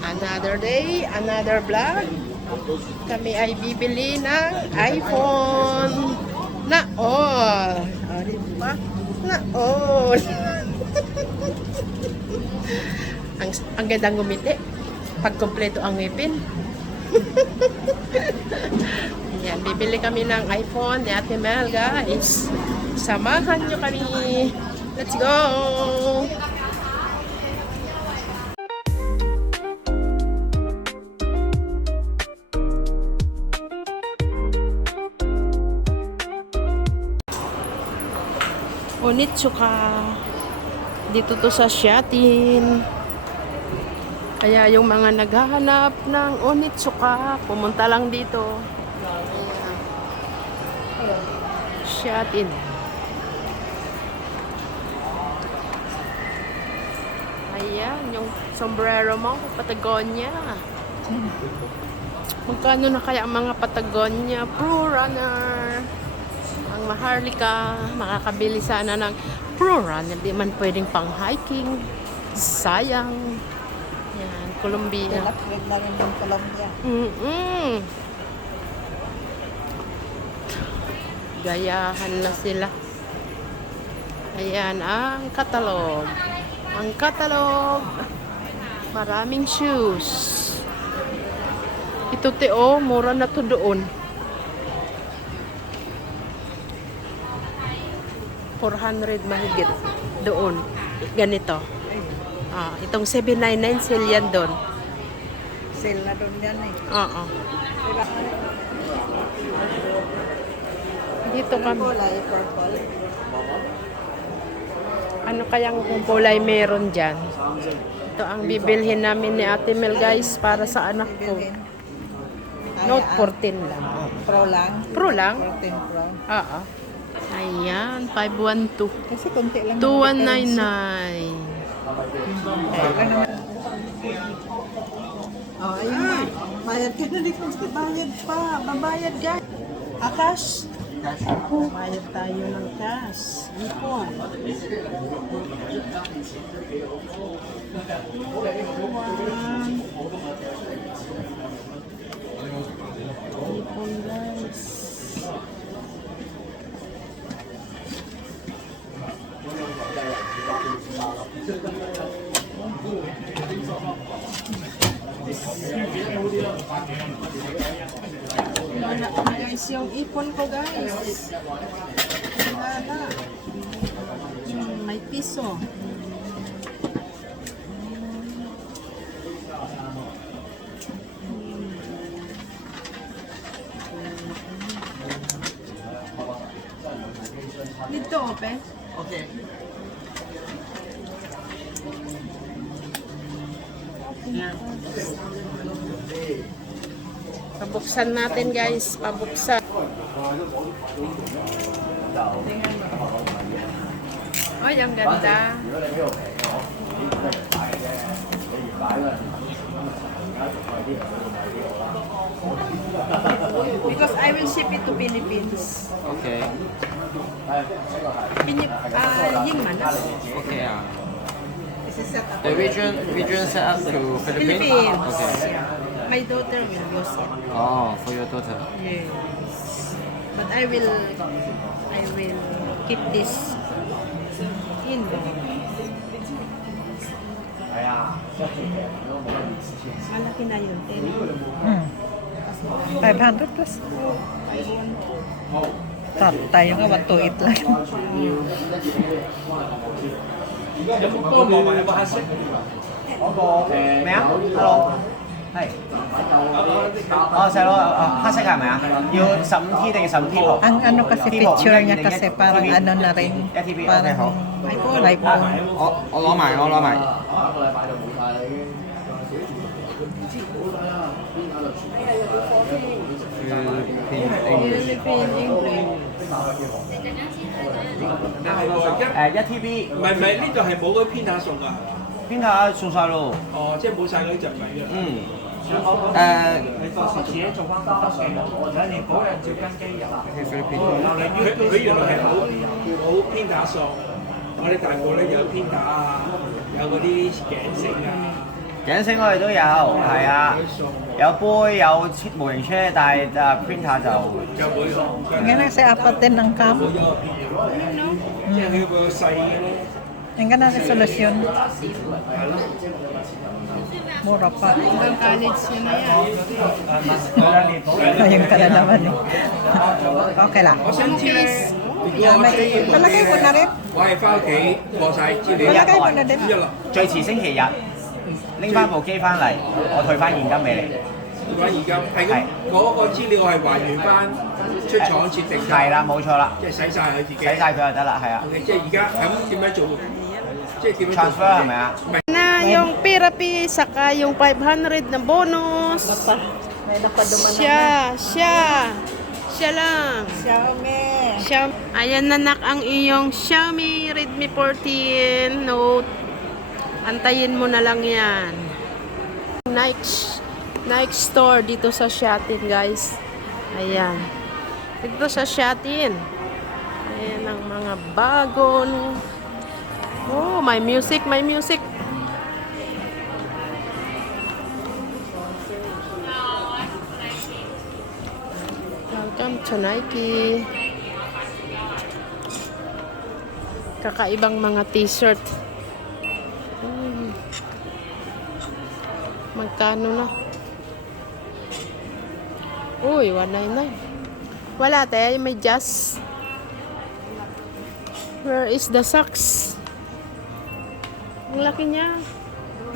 Another day, another vlog. Kami ay bibili ng iPhone na all. O, diba? Na all. ang gandang ngumiti. Pag kompleto ang ngipin. Yan, bibili kami ng iPhone ni Ate Mel, guys. Samahan nyo kami. Let's go! Onitsuka. Dito to sa Shatin. Kaya yung mga naghahanap ng Onitsuka, pumunta lang dito. Shatin. Ayan, yung sombrero mo, Patagonia. Magkano na kaya ang mga Patagonia Pro Runner? Ang Maharlika, makakabili sana ng Pro Runner. Di man pwedeng pang hiking. Sayang. Yan, Colombia. Lapit na rin yung Colombia. Gayahan na sila. Ayan ang catalog. Ang catalog. Maraming shoes. Ito teo, mura na to doon. 400 mahigit doon. Ganito. Itong 799 sale yan doon. Sale na doon yan eh. Oo. Dito kami. Kulay purple. Ano kayang kulay meron dyan? Ito ang bibilhin namin ni Ate Mel, guys, para sa anak ko. Note 14 lang. Pro lang. Pro lang? 14 Pro. Oo. Ayan, 512. Kasi konti lang. 2199. Oh, ayun. Bayad ka na dito. Bayad pa. Babayad guys. Akas. Bayad tayo ng cash. Ipon. Ipon guys. Guys, yung ipon ko guys. Wala. May piso. Dito open? Okay. Pabuksan natin, guys. Pabuksan. Ay, ang ganda. Because I will ship it to Philippines. Okay. Yung manas. Okay. This is set up. The region set up to Philippines. Philippines. Okay. My daughter will use it. Oh, for your daughter. Yes. But I will keep this indoor. Malaki na yun. 500 plus. Tayo nga 128 lang.咩啊 ？Hello， 係。細佬，黑色係咪啊？要15T 定15T Pro？ Ang ano kasi picture niya kasi parang ano na rin. Parang iPhone. 我攞埋，我攞埋。1TB 唔係，呢度係冇嗰啲編碼送㗎。邊下送晒咯？哦，即係冇晒嗰啲贈品㗎。你到時自己做翻包上，兩年保養照跟機油。佢原來係冇編打送，我哋大埔咧有編打啊，有嗰啲頸繩啊。頸頸繩我哋都有，係啊，有杯有模型車，但係printer 就 Yan na sa apat din ng cam. 即係佢個細嘅咧， Yan ka na resolution. Mura pa. Hanggang college yun na yan. Ayun ka na naman eh. Okay lang. 我想知咧，如果我需要 Talagay mo na rin. 我係翻屋企過晒資料， Talagay mo na din. 一啦，最遲星期日拎翻部機翻嚟，我退翻現金俾你。揾而家係咁，嗰個資料係還原翻出廠設定㗎，係啦，冇錯啦，即係洗晒佢自己。洗晒佢就得啦，係啊。 即係而家咁點樣做？即係點樣做 transfer 係咪啊？ Na yung Pirapi, saka yung 500 na bonus. May napaduman Siya lang. Xiaomi. Xiaomi. Ayan nanak ang iyong Xiaomi Redmi 14 Note. Antayin mo na lang yan. Nike store dito sa Shatin, guys. Ayan. Dito sa Shatin. Ayan ang mga bagon. Oh, may music, may music. Welcome to Nike. Kakaibang mga t-shirt. Magkano na? Uy, 199. Wala tayo, may jazz. Where is the socks? Ang laki niya.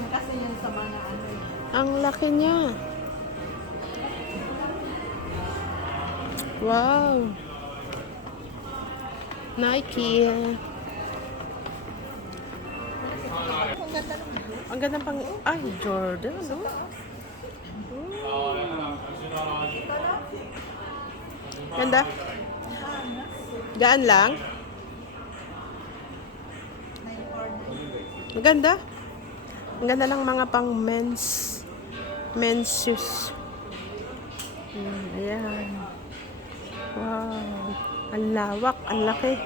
Kasi yun sa mga ano. Ang laki niya. Wow. Nike. Ang ganda pang... Ay, Jordan, no? Ganda. Gaan lang. Ang ganda. Ang ganda ng mga pang men's shoes. Ayan. Wow. Ang lawak, ang laki.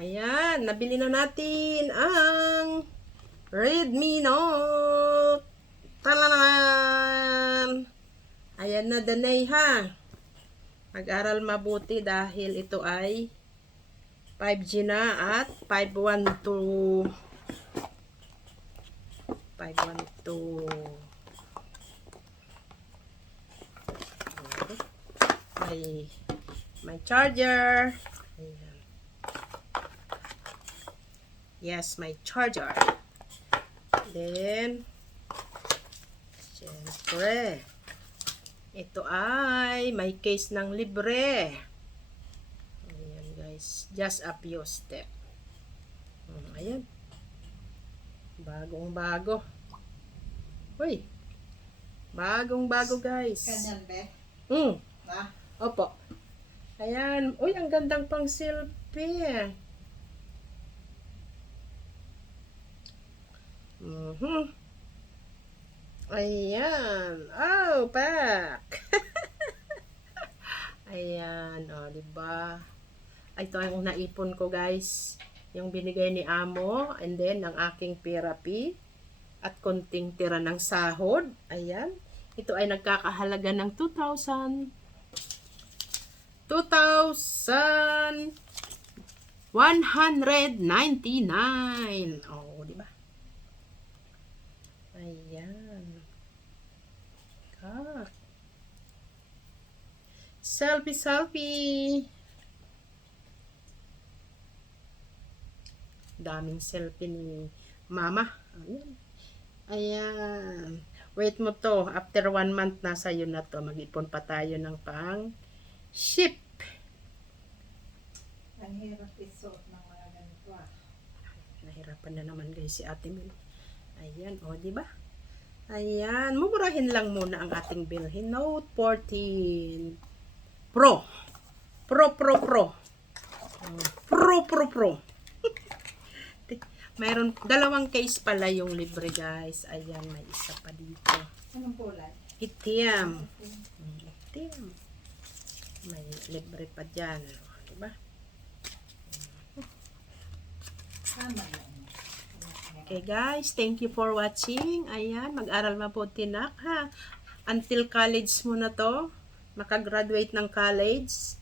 Ayan, nabili na natin ang Redmi Note. Talanan! Ayan na, Danay, ha? Mag-aral mabuti dahil ito ay 5G na at 512. 512. May charger. Ayan. Yes, my charger. Then, syempre, ito ay may case ng libre. Ayan guys, just a few step. Ayan. Bagong bago. Uy. Bagong bago guys. Kanyan, be? Ba? Opo. Ayan. Uy, ang gandang pang selfie. Ayan. Oh, pack. Ayan. O, diba? Ito ang naipon ko, guys. Yung binigay ni Amo. And then, ang aking therapy. At konting tira ng sahod. Ayan. Ito ay nagkakahalaga ng 2,199. Oh, di ba? Ayan. Selfie. Daming selfie ni Mama. Ayan. Wait mo to. After 1 month, nasa yun na to. Mag-ipon pa tayo ng pang ship. Ang hirap isuot ng mga ganito ah. Nahirapan na naman guys si Ate Mel. Ayan. O, di ba? Ayan. Mumurahin lang muna ang ating bilhin. Note 14 Pro. Pro. Mayroon, 2 case pala yung libre guys. Ayan, may isa pa dito. Anong kulay? Itim. Itim. May libre pa dyan. Diba? Okay guys, thank you for watching. Ayan, mag-aral mabuti nak ha. Until college mo na to, makagraduate ng college,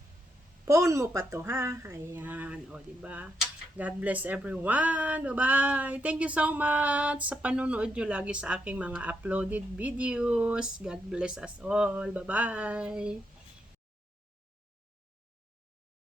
phone mo pa to ha. Ayan, o diba? God bless everyone. Bye-bye. Thank you so much sa panonood nyo lagi sa aking mga uploaded videos. God bless us all. Bye-bye.